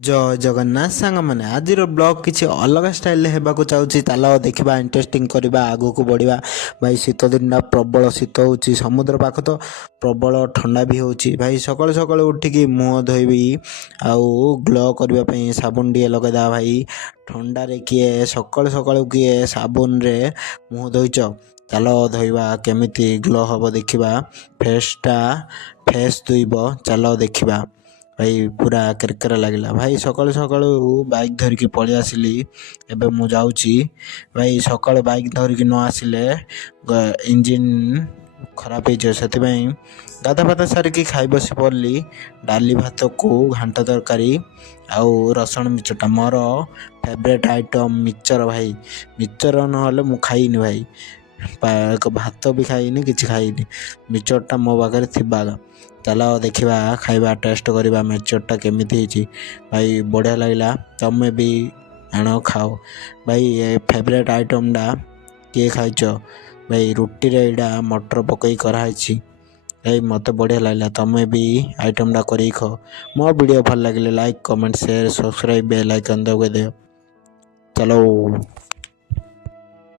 ଜୟ ଜଗନ୍ନାଥ ସାଙ୍ଗମାନେ ଆଜିର ବ୍ଲଗ୍ କିଛି ଅଲଗା ଷ୍ଟାଇଲ୍ରେ ହେବାକୁ ଚାହୁଁଛି। ଚାଲ ଦେଖିବା, ଇଣ୍ଟରେଷ୍ଟିଂ କରିବା, ଆଗକୁ ବଢ଼ିବା। ଭାଇ ଶୀତ ଦିନଟା ପ୍ରବଳ ଶୀତ ହେଉଛି, ସମୁଦ୍ର ପାଖ ତ ପ୍ରବଳ ଥଣ୍ଡା ବି ହେଉଛି। ଭାଇ ସକାଳୁ ସକାଳୁ ଉଠିକି ମୁହଁ ଧୋଇବି ଆଉ ଗ୍ଲୋ କରିବା ପାଇଁ ସାବୁନ ଟିକେ ଲଗାଇଦେବା। ଭାଇ ଥଣ୍ଡାରେ କିଏ ସକାଳୁ ସକାଳୁ କିଏ ସାବୁନରେ ମୁହଁ ଧୋଇଛ? ଚାଲ ଧୋଇବା, କେମିତି ଗ୍ଲୋ ହେବ ଦେଖିବା। ଫେସ୍ ଧୋଇବ, ଚାଲ ଦେଖିବା। ଭାଇ ପୁରା କେରକେରା ଲାଗିଲା। ଭାଇ ସକାଳୁ ସକାଳୁ ବାଇକ୍ ଧରିକି ପଳେଇ ଆସିଲି। ଏବେ ମୁଁ ଯାଉଛି। ଭାଇ ସକାଳୁ ବାଇକ୍ ଧରିକି ନ ଆସିଲେ ଇଞ୍ଜିନ୍ ଖରାପ ହେଇଯିବ, ସେଥିପାଇଁ ଗାଧା ଫାଧା ସାରିକି ଖାଇ ବସି ପଡ଼ିଲି। ଡାଲି ଭାତକୁ ଘାଣ୍ଟ ତରକାରୀ ଆଉ ରସୁଣ ମିଚରଟା ମୋର ଫେଭରେଟ୍ ଆଇଟମ୍। ମିଚର ଭାଇ, ମିଚର ନହେଲେ ମୁଁ ଖାଇନି ଭାଇ। ଭାତ ବି ଖାଇନି, କିଛି ଖାଇନି। ମିଚରଟା ମୋ ପାଖରେ ଥିବା। ଚାଲ ଦେଖିବା, ଖାଇବା, ଟେଷ୍ଟ କରିବା ମିଚରଟା କେମିତି ହେଇଛି। ଭାଇ ବଢ଼ିଆ ଲାଗିଲା, ତମେ ବି ଆଣ ଖାଅ। ଭାଇ ଏ ଫେଭରେଟ୍ ଆଇଟମ୍ଟା କିଏ ଖାଇଛ? ଭାଇ ରୁଟିରେ ଏଇଟା ମଟର ପକାଇ କରାହେଇଛି। ଭାଇ ମୋତେ ବଢ଼ିଆ ଲାଗିଲା, ତମେ ବି ଆଇଟମ୍ଟା କରିକି ଖାଅ। ମୋ ଭିଡ଼ିଓ ଭଲ ଲାଗିଲେ like, comment, share, subscribe, bail icon ଦବାଇ ଦିଅ। ଚାଲ।